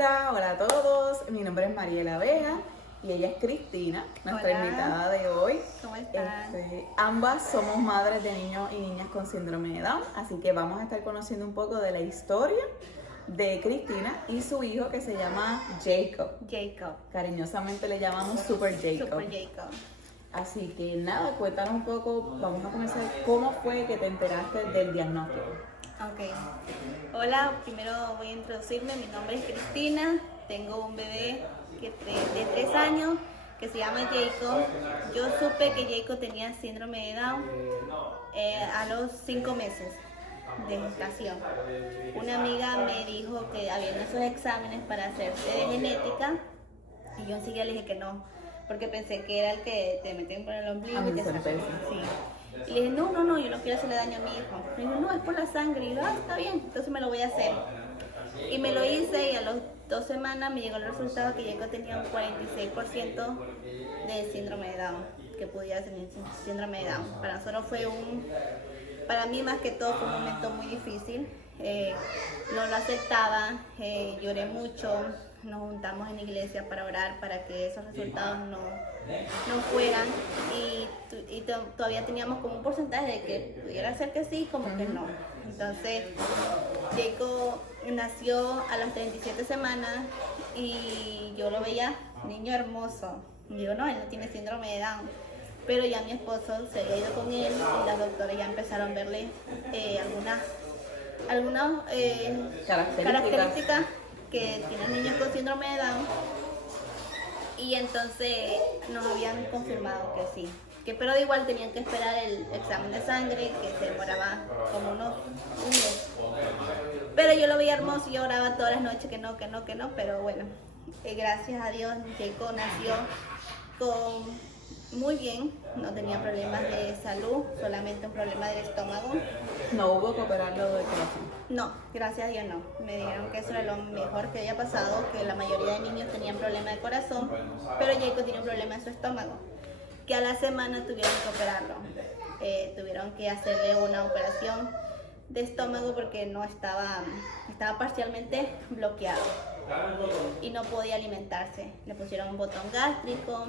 Hola a todos. Mi nombre es Mariela Vega y ella es Cristina, nuestra invitada de hoy. ¿Cómo están? Ambas somos madres de niños y niñas con síndrome de Down, así que vamos a estar conociendo un poco de la historia de Cristina y su hijo que se llama Jacob. Jacob. Cariñosamente le llamamos Super Jacob. Super Jacob. Así que nada, cuéntanos un poco, vamos a comenzar, ¿cómo fue que te enteraste del diagnóstico? Ok. Hola, primero voy a introducirme. Mi nombre es Cristina. Tengo un bebé de 3 años que se llama Jacob. Yo supe que Jacob tenía síndrome de Down a los 5 meses de gestación. Una amiga me dijo que había esos exámenes para hacerse de genética y yo enseguida le dije que no, porque pensé que era el que te meten por el ombligo. A mí y te me sacan. parece. Sí. Y le dije, no, yo no quiero hacerle daño a mi hijo. Me dijo, no, es por la sangre. Y yo, está bien, entonces me lo voy a hacer. Y me lo hice y a las 2 semanas me llegó el resultado que Jacob tenía un 46% de síndrome de Down, que podía tener síndrome de Down. Para nosotros para mí más que todo fue un momento muy difícil. No lo aceptaba, lloré mucho. Nos juntamos en la iglesia para orar para que esos resultados no fueran y todavía teníamos como un porcentaje de que pudiera ser que sí, como que no. Entonces Jacob nació a las 37 semanas y yo lo veía niño hermoso. Y digo, no, él no tiene síndrome de Down. Pero ya mi esposo se había ido con él y las doctoras ya empezaron a verle algunas características que tienen niños con síndrome de Down, y entonces nos habían confirmado que sí, pero igual tenían que esperar el examen de sangre, que se demoraba como un mes. Pero yo lo veía hermoso y yo oraba todas las noches que no, pero bueno, gracias a Dios Jacob nació muy bien, no tenía problemas de salud, solamente un problema del estómago. No hubo que operarlo del corazón. No, gracias a Dios no. Me dijeron que eso era lo mejor que había pasado, que la mayoría de niños tenían problemas de corazón, pero Jacob tiene un problema en su estómago, que a la semana tuvieron que operarlo. Tuvieron que hacerle una operación de estómago porque estaba parcialmente bloqueado y no podía alimentarse. Le pusieron un botón gástrico.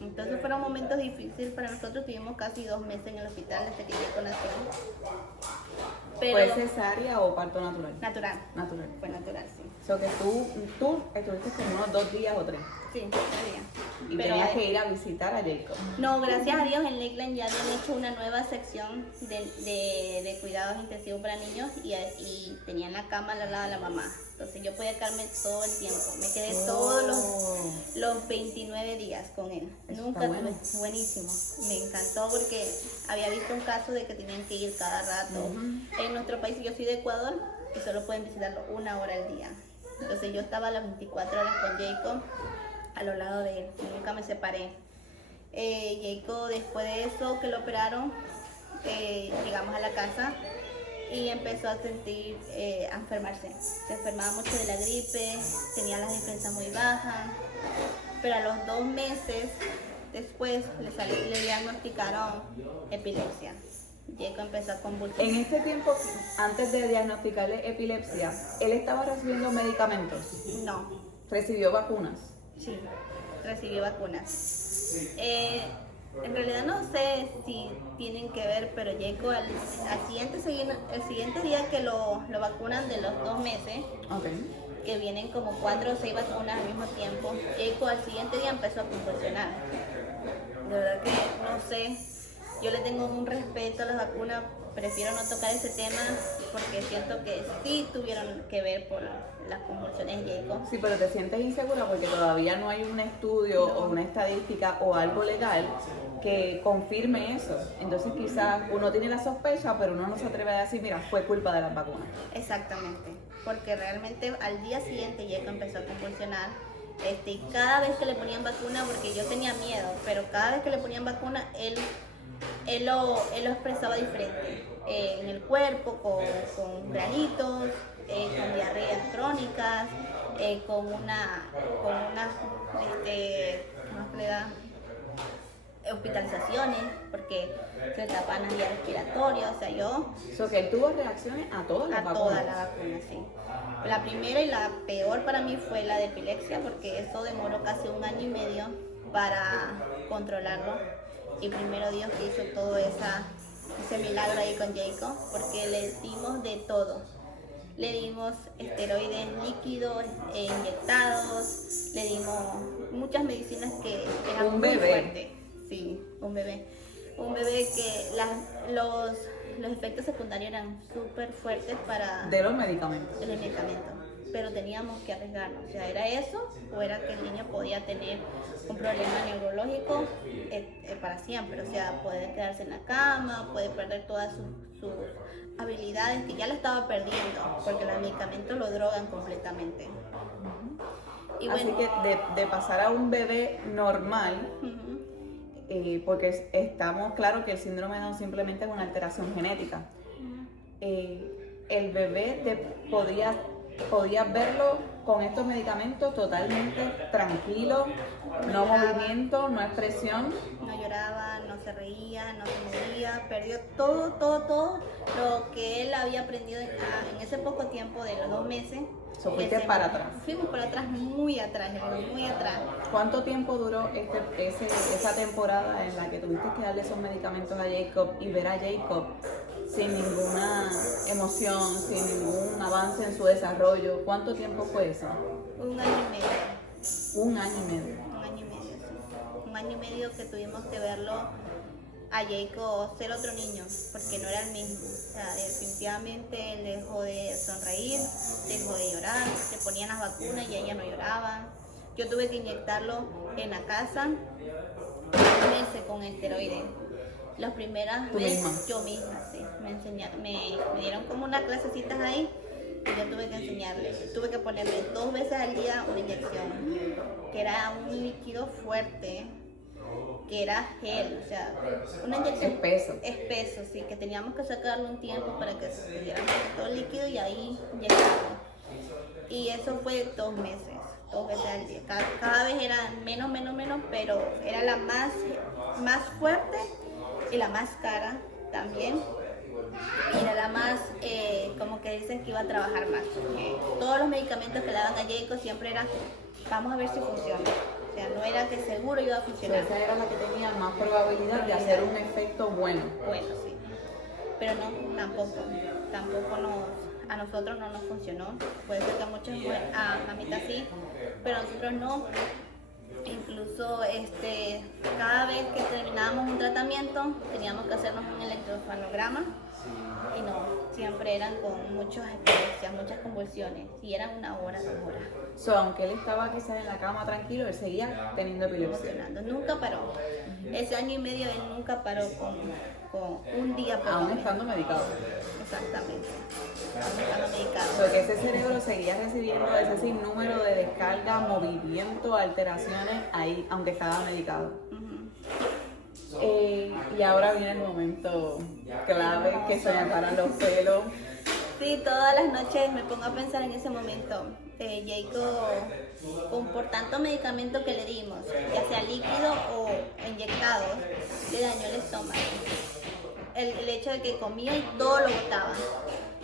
Entonces fueron momentos difíciles para nosotros. Tuvimos casi 2 meses en el hospital desde que Jacob nació. ¿Fue cesárea o parto natural? Natural. Natural. Fue natural, sí. O sea que tú estuviste como unos 2 días o 3. Sí, 3 días. Y tenías que ir a visitar a Jacob. No, gracias a Dios en Lakeland ya habían hecho una nueva sección de cuidados intensivos para niños y tenían la cama al lado de la mamá. Entonces yo podía quedarme todo el tiempo. Me quedé todos los 29 días con él. Eso Nunca está bueno. Buenísimo. Me encantó porque había visto un caso de que tenían que ir cada rato. En nuestro país, yo soy de Ecuador y solo pueden visitarlo 1 hora al día. Entonces yo estaba a las 24 horas con Jacob a los lados de él, nunca me separé. Jacob, después de eso que lo operaron, llegamos a la casa y empezó a enfermarse. Se enfermaba mucho de la gripe, tenía las defensas muy bajas, pero a los 2 meses después le diagnosticaron epilepsia. Jacob empezó a convulsionar. En este tiempo, antes de diagnosticarle epilepsia, ¿él estaba recibiendo medicamentos? No. ¿Recibió vacunas? Sí, recibió vacunas. En realidad no sé si tienen que ver, pero Jacob el siguiente día que lo vacunan de los 2 meses, que vienen como 4 o 6 vacunas al mismo tiempo, Jacob al siguiente día empezó a convulsionar. De verdad que no sé, yo le tengo un respeto a las vacunas, prefiero no tocar ese tema porque siento que sí tuvieron que ver por las convulsiones de Jacob. Sí, pero te sientes insegura porque todavía no hay un estudio o una estadística o algo legal que confirme eso. Entonces quizás uno tiene la sospecha, pero uno no se atreve a decir, mira, fue culpa de las vacunas. Exactamente, porque realmente al día siguiente Jacob empezó a convulsionar. Y cada vez que le ponían vacuna, porque yo tenía miedo, pero cada vez que le ponían vacuna, él lo expresaba diferente, en el cuerpo, con granitos, con diarreas crónicas, con una ¿cómo se le da? hospitalizaciones porque se tapan las vías respiratorias, o sea, yo So que él tuvo reacciones a todas las a vacunas. toda la vacuna, sí. La primera y la peor para mí fue la de epilepsia porque eso demoró casi 1 año y medio para controlarlo y primero Dios que hizo todo ese milagro ahí con Jacob porque le dimos de todo. Le dimos esteroides líquidos, inyectados, le dimos muchas medicinas que eran Un muy bebé. fuertes. Sí, un bebé. Un bebé que los efectos secundarios eran súper fuertes para De los medicamentos. el medicamento. Pero teníamos que arriesgarnos. O sea, era eso o era que el niño podía tener un problema neurológico para siempre. O sea, puede quedarse en la cama, puede perder todas sus habilidades que ya la estaba perdiendo porque los medicamentos lo drogan completamente. Y Así bueno, que de pasar a un bebé normal, ujú, porque estamos claros que el síndrome de Down simplemente es una alteración genética. El bebé podías verlo con estos medicamentos totalmente tranquilo, no lloraba. movimiento, no expresión. no lloraba, no se reía, no se movía, perdió todo lo que él había aprendido en ese poco tiempo de los 2 meses. So, fuiste Ese- para atrás. Fuimos para atrás, muy atrás, muy atrás. ¿Cuánto tiempo duró esa temporada en la que tuviste que darle esos medicamentos a Jacob y ver a Jacob sin ninguna emoción, sin ningún avance en su desarrollo? ¿Cuánto tiempo fue eso? 1 año y medio. 1 año y medio. 1 año y medio, sí. 1 año y medio que tuvimos que verlo a Jacob ser otro niño, porque no era el mismo. O sea, definitivamente él dejó de sonreír, dejó de llorar, le ponían las vacunas y ella no lloraba. Yo tuve que inyectarlo en la casa 3 meses con esteroide. Las primeras ¿Tú veces misma? yo misma, sí. Me dieron como unas clasecitas ahí y yo tuve que enseñarle. Tuve que ponerle 2 veces al día una inyección, que era un líquido fuerte, que era gel, o sea, una inyección Espeso. espeso, sí, que teníamos que sacarle un tiempo para que se pudiera todo el líquido y ahí inyectarlo. Y eso fue 2 meses, 2 veces al día. Cada vez era menos, pero era la más fuerte y la más cara también. Y era la más, como que dicen que iba a trabajar más. Porque todos los medicamentos que le daban a Jacob siempre era, vamos a ver si funciona. O sea, no era que seguro iba a So, funcionar. esa era la que tenía más probabilidad de hacer un efecto bueno. Bueno, sí. Pero no, tampoco a nosotros no nos funcionó. Puede ser que a muchas mamitas sí, pero a nosotros no. Incluso cada vez que terminábamos un tratamiento teníamos que hacernos un electroenfalograma y no, siempre eran con muchas epilepsias, muchas convulsiones y eran 1 hora, 2 horas So, aunque él estaba quizás en la cama tranquilo, él seguía teniendo epilepsia. funcionando. Nunca paró. Ese año y medio él nunca paró con un día por lo Aún menos. estando medicado. Exactamente. Aún estando medicado. So, que ese cerebro seguía recibiendo ese sinnúmero de descarga, movimiento, alteraciones ahí, aunque estaba medicado. Ujú. Y ahora viene el momento clave, que se me paran los pelos. Sí, todas las noches me pongo a pensar en ese momento. Jacob, por tanto medicamento que le dimos, ya sea líquido o inyectado, le dañó el estómago. El hecho de que comía y todo lo botaba.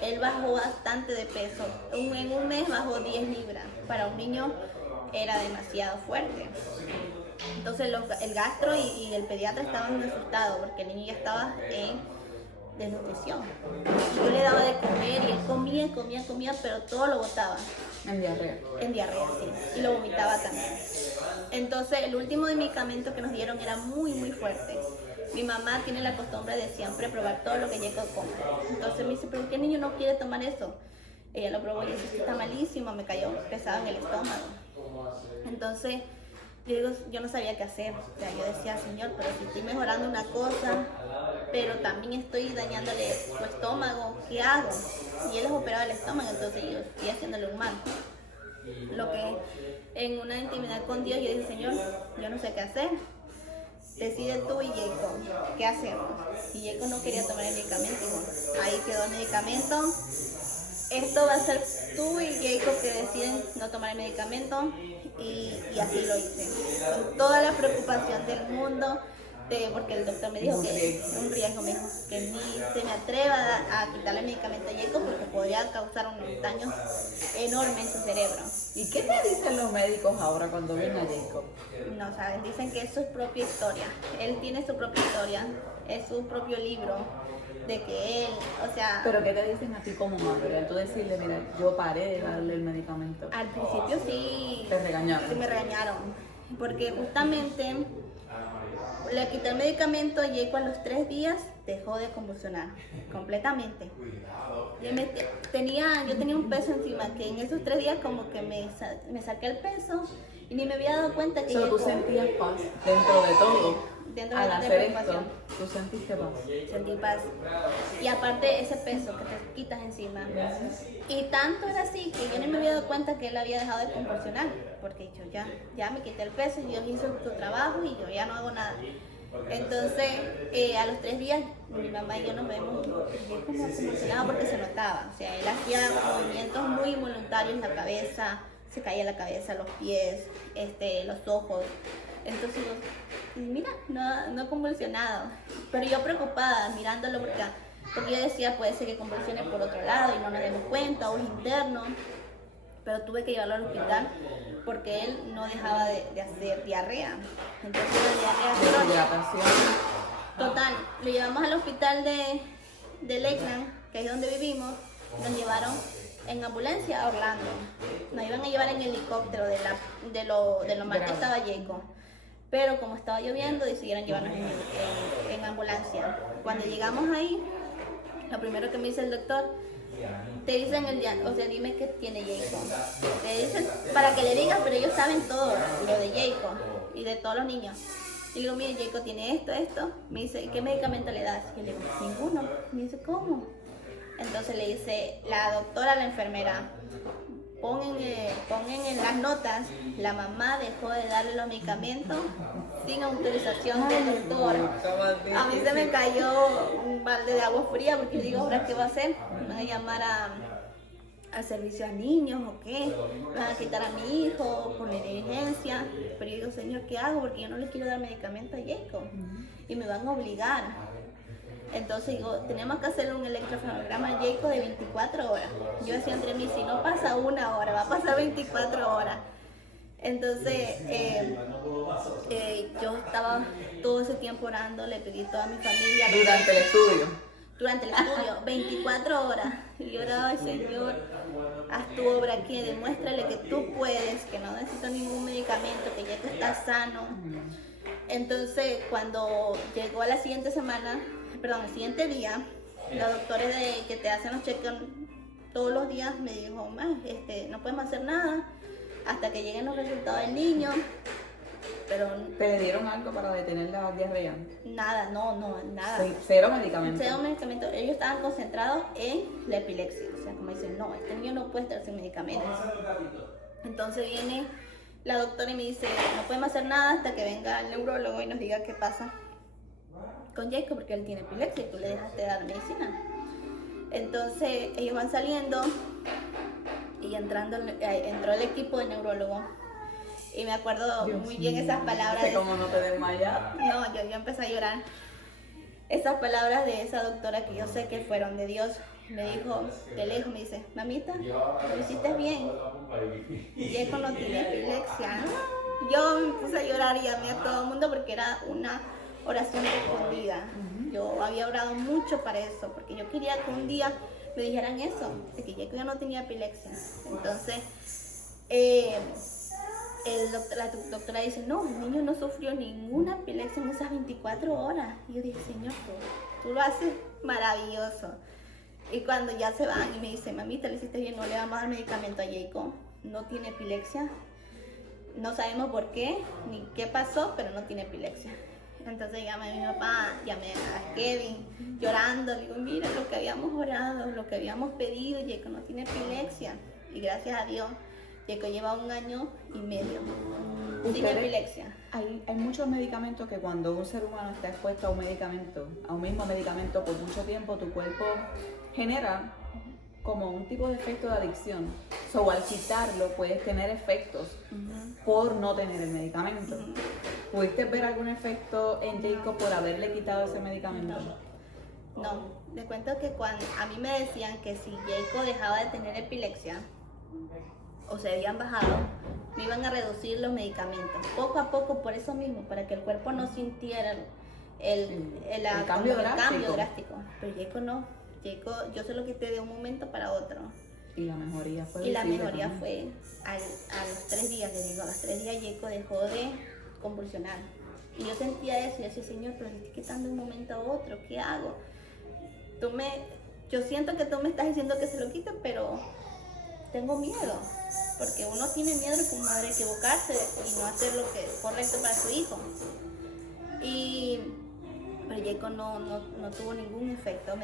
Él bajó bastante de peso. En un mes bajó 10 libras. Para un niño era demasiado fuerte. Entonces el gastro y el pediatra estaban asustados porque el niño ya estaba en desnutrición. Yo le daba de comer y él comía, pero todo lo botaba. En diarrea. En diarrea, sí. Y lo vomitaba también. Entonces el último medicamento que nos dieron era muy fuerte. Mi mamá tiene la costumbre de siempre probar todo lo que Jacob come. Entonces me dice, ¿pero qué niño no quiere tomar eso? Ella lo probó y dice, "Sí, está malísimo, me cayó pesado en el estómago". Entonces yo no sabía qué hacer. O sea, yo decía, Señor, pero si estoy mejorando una cosa, pero también estoy dañándole su estómago, ¿qué hago? Y él es operado del estómago, entonces yo estoy haciéndole un mal. Lo que en una intimidad con Dios yo dije, Señor, yo no sé qué hacer. Decide tú y Jacob, ¿qué hacemos? Y Jacob no quería tomar el medicamento, dijo, ahí quedó el medicamento. Esto va a ser tú y Jacob que deciden no tomar el medicamento y así lo hice. Con toda la preocupación del mundo, porque el doctor me dijo que es un riesgo, me dijo que ni se me atreva a quitarle el medicamento a Jacob porque podría causar unos daños enormes en su cerebro. ¿Y qué te dicen los médicos ahora cuando ven a Jacob? No saben, dicen que es su propia historia, él tiene su propia historia, es su propio libro, de que él, o sea... ¿Pero qué te dicen a ti como madre? Al tú decirle, mira, yo paré de darle el medicamento. Al principio sí... ¿Te regañaron? Sí me regañaron, porque justamente le quité el medicamento y Jacob a los 3 días dejó de convulsionar completamente. Yo tenía un peso encima, que en esos 3 días como que me saqué el peso y ni me había dado cuenta que Pero tú sentías paz dentro de todo. Dentro Al de hacer esto, preocupación. tú sentiste paz. Sentí paz. Y aparte ese peso que te quitas encima. Y tanto era así que yo ni me había dado cuenta que él había dejado de convulsionar. Porque yo ya me quité el peso y Dios hizo su trabajo y yo ya no hago nada. Entonces, a los 3 días, mi mamá y yo nos vemos y él como convulsionaba porque se notaba. O sea, él hacía movimientos muy involuntarios en la cabeza, se caía la cabeza, los pies, los ojos. Entonces, mira, no convulsionado. Pero yo preocupada mirándolo porque yo decía, puede ser que convulsione por otro lado y no nos demos cuenta, o es interno. Pero tuve que llevarlo al hospital porque él no dejaba de hacer diarrea. Entonces, la diarrea crónica. Total, lo llevamos al hospital de Lakeland, que es donde vivimos. Nos llevaron en ambulancia a Orlando. Nos iban a llevar en helicóptero de lo mal que estaba Jacob. Pero como estaba lloviendo, decidieron llevarnos en ambulancia. Cuando llegamos ahí, lo primero que me dice el doctor, te dicen dime qué tiene Jacob. Te dicen para que le digas, pero ellos saben todo lo de Jacob y de todos los niños. Y le digo, mire, Jacob tiene esto. Me dice, ¿qué medicamento le das? Y le digo, ninguno. Me dice, ¿cómo? Entonces le dice la doctora a la enfermera, pongan en las notas, la mamá dejó de darle los medicamentos sin autorización del doctor. A mí se me cayó un balde de agua fría porque yo digo, ¿ahora qué va a hacer? ¿Me van a llamar a servicio a niños o qué? ¿Me van a quitar a mi hijo por negligencia? Pero yo digo, Señor, ¿qué hago? Porque yo no le quiero dar medicamento a Jacob y me van a obligar. Entonces digo, tenemos que hacerle un electrocardiograma a Jacob de 24 horas. Yo decía entre mí, si no pasa 1 hora, va a pasar 24 horas. Entonces, yo estaba todo ese tiempo orando, le pedí a toda mi familia. Durante el estudio. Durante el estudio, 24 horas. Y yo oraba, Señor, haz tu obra aquí, demuéstrale que tú puedes, que no necesito ningún medicamento, que ya tú estás sano. Entonces, cuando llegó a la siguiente semana, el siguiente día, los doctores que te hacen los cheques todos los días me dijo, no podemos hacer nada hasta que lleguen los resultados del niño. Pero ¿te dieron algo para detener la diarrea? nada, nada. Cero medicamentos. Cero medicamentos. Ellos estaban concentrados en la epilepsia. O sea, como dicen, no, este niño no puede estar sin medicamentos. Entonces viene la doctora y me dice, no podemos hacer nada hasta que venga el neurólogo y nos diga qué pasa con Jacob, porque él tiene epilepsia y tú le dejaste de dar medicina. Entonces ellos van saliendo y entró el equipo de neurólogo y me acuerdo muy bien esas palabras. ¿Cómo no te desmayas? No, yo empecé a llorar. Esas palabras de esa doctora que yo sé que fueron de Dios. Me dijo, de lejos me dice, mamita, lo hiciste bien. Jacob no tiene epilepsia. Yo me puse a llorar y llamé a todo el mundo porque era una oración respondida. Yo había orado mucho para eso, porque yo quería que un día me dijeran eso, de que Jacob ya no tenía epilepsia. Entonces, la doctora dice, no, el niño no sufrió ninguna epilepsia en esas 24 horas. Y yo dije, Señor, tú lo haces maravilloso. Y cuando ya se van y me dice, mamita, le hiciste bien, no le vamos a dar medicamento a Jacob, no tiene epilepsia. No sabemos por qué, ni qué pasó, pero no tiene epilepsia. Entonces llamé a mi papá, llamé a Kevin, llorando, le digo, mira lo que habíamos orado, lo que habíamos pedido, Jacob no tiene epilepsia. Y gracias a Dios, Jacob lleva 1 año y medio sin epilepsia. Hay muchos medicamentos que cuando un ser humano está expuesto a un mismo medicamento por mucho tiempo, tu cuerpo genera como un tipo de efecto de adicción. So, al quitarlo puedes tener efectos por no tener el medicamento. ¿Pudiste ver algún efecto en Jacob por haberle quitado ese medicamento? No, les cuento que cuando a mí me decían que si Jacob dejaba de tener epilepsia o se habían bajado, me iban a reducir los medicamentos poco a poco, por eso mismo, para que el cuerpo no sintiera el cambio cambio drástico. Pero Jacob no, Jacob yo se lo quité de un momento para otro. Y la mejoría fue Y la visible mejoría también. fue a los 3 días, le digo, a los 3 días Jacob dejó de convulsionar. Y yo sentía eso y decía, Señor, pero le estoy quitando de un momento a otro, ¿qué hago? Yo siento que tú me estás diciendo que se lo quite, pero tengo miedo. Porque uno tiene miedo como madre de equivocarse y no hacer lo que es correcto para su hijo. Pero Jacob no tuvo ningún efecto.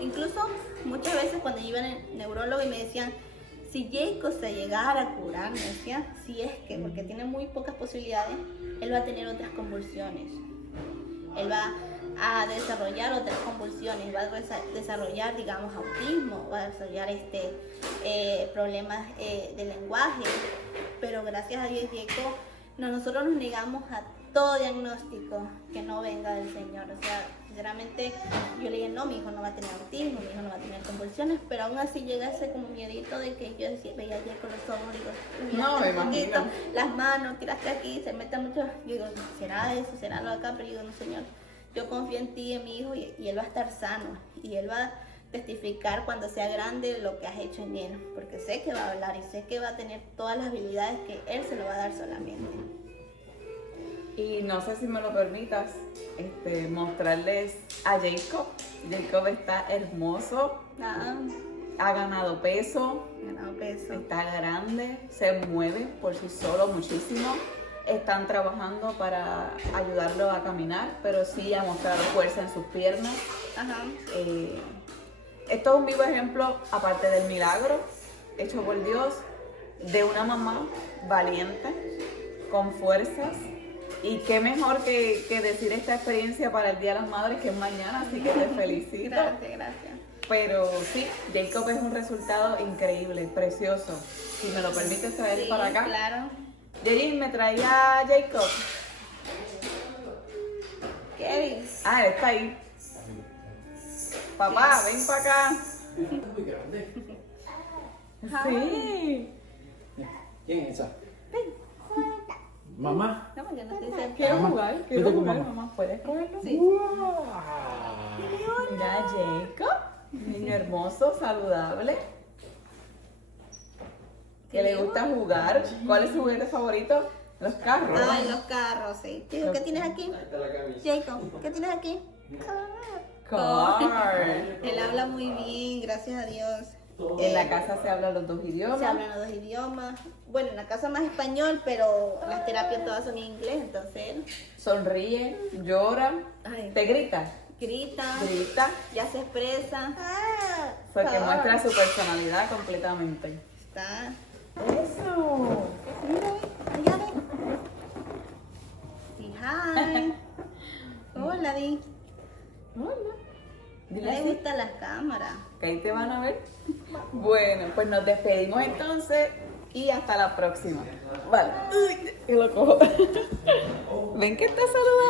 Incluso muchas veces cuando yo iba al neurólogo y me decían, si Jacob se llegara a curar, me decía, si es que, porque tiene muy pocas posibilidades, él va a tener otras convulsiones. Él va a desarrollar otras convulsiones, va a desarrollar, digamos, autismo, va a desarrollar problemas de lenguaje. Pero gracias a Dios, Jacob, nosotros nos negamos a todo diagnóstico que no venga del Señor. O sea, sinceramente, yo le dije, no, mi hijo no va a tener autismo, mi hijo no va a tener convulsiones, pero aún así llega ese como miedito de que yo decía, veía a Jacob los ojos, digo, no, me poquito, imagino. las manos, tiraste aquí, se mete mucho. Yo digo, ¿será eso? ¿Será lo de acá? Pero digo, no, Señor, yo confío en ti, en mi hijo, y él va a estar sano, y él va a testificar cuando sea grande lo que has hecho en él, porque sé que va a hablar y sé que va a tener todas las habilidades que él se lo va a dar solamente. Y no sé si me lo permitas, mostrarles a Jacob. Jacob está hermoso, ha ganado peso, está grande, se mueve por sí solo muchísimo. Están trabajando para ayudarlo a caminar, pero sí a mostrar fuerza en sus piernas. Esto es un vivo ejemplo, aparte del milagro hecho por Dios, de una mamá valiente, con fuerzas. Y qué mejor que decir esta experiencia para el Día de las Madres, que es mañana, así que te felicito. Gracias. Pero sí, Jacob es un resultado increíble, precioso. Si me lo permites traer Sí, para acá. Claro. Yerin, ¿me traía a Jacob? Kevin. Ah, él está ahí. Papá, ven para acá. Muy grande. Sí. ¿Quién es esa? Ven. ¿Mamá? No, porque no estoy cerca. Quiero Mamá, jugar, vete quiero con jugar, mamá. mamá. ¿Puedes cogerlo? Sí. ¡Wow! Mira, Jacob, niño hermoso, saludable, que le gusta jugar. ¿Cuál es su juguete favorito? Los carros. Ay, los carros, sí. Digo, ¿qué tienes aquí? Jacob, ¿qué tienes aquí? Car. Él habla muy bien, gracias a Dios. En la casa se hablan los dos idiomas. Se hablan los dos idiomas. Bueno, en la casa más español, pero las terapias todas son en inglés, entonces él Sonríe, llora, Ay. te grita. grita, ya se expresa. Porque muestra su personalidad completamente. Está. Eso. Mira, allá ven. Sí, hi. Hola, Di. Hola. No Dile le así, gustan las cámaras. que ahí te van a ver. Bueno, pues nos despedimos entonces y hasta la próxima. Vale. Uy, que lo cojo. Ven que está saludable.